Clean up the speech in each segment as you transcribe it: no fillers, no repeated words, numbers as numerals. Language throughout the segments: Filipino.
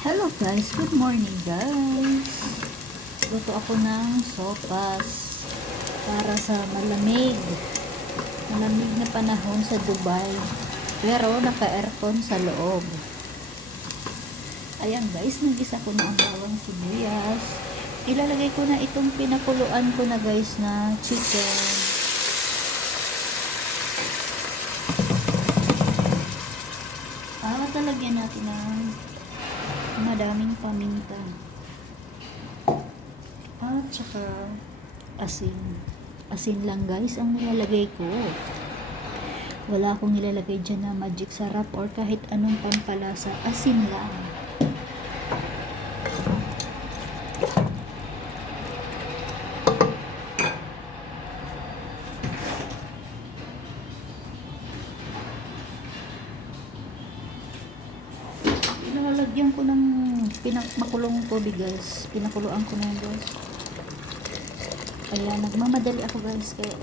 Hello guys, good morning guys. Luto ako ng sopas para sa malamig na panahon sa Dubai, pero naka-aircon sa loob. Ayan guys, nagisa ko na ang bawang sibuyas. Ilalagay ko na itong pinakuluan ko na guys na chicken. Talagyan natin ng madaming paminta at saka asin lang guys ang nilalagay ko. Wala akong nilalagay dyan na magic sarap or kahit anong pampalasa. Asin lang. Nilalagyan ko ng makulong tubig guys. Pinakuluan ko na yun guys. Ayan, nagmamadali ako guys kaya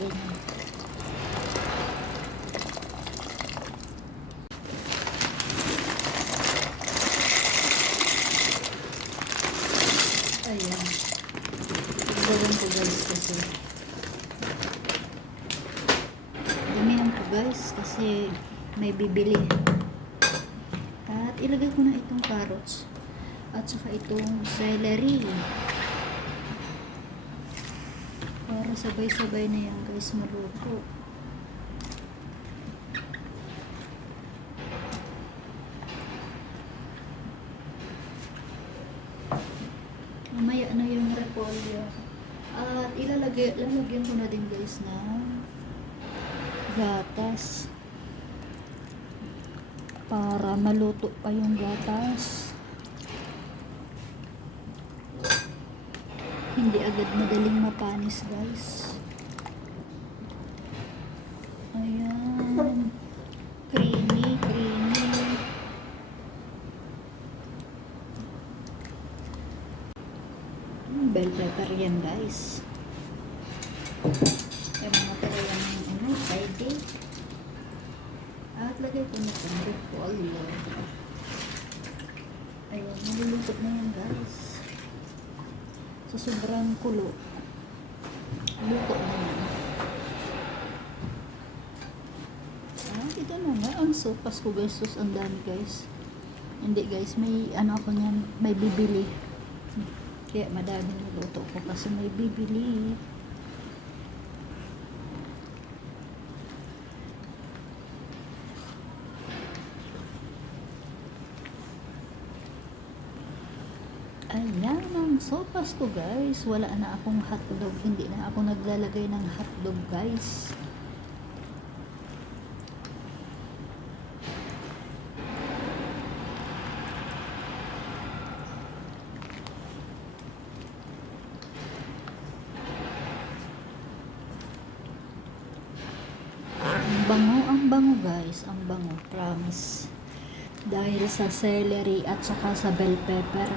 ayan, gawin ko guys kasi damihan ko guys kasi may bibili. At ilagay ko na itong carrots at saka itong celery para sabay-sabay na yan guys maluto. Mamaya na yung repolyo at lalagyan ko na din guys ng gatas para maluto pa yung gatas. Hindi agad madaling mapanis guys. Ayan, creamy bell pepper yan guys. Yung mga talayan ng friday. At lagay ko na itong repolyo. Ayun, nilulutot na yan guys. Sa sobrang kulo, luto na yan. Ito na nga ang sopas ko guys. Sus, ang dami guys. Hindi guys, may ako niyan, may bibili. Kaya madami niluto ko kasi may bibili. Ayan ang sopas ko guys. Wala na akong hotdog. Hindi na ako naglalagay ng hotdog guys. Ang bango guys. Ang bango, promise. Dahil sa celery at saka sa bell pepper.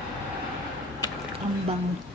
Ang bango.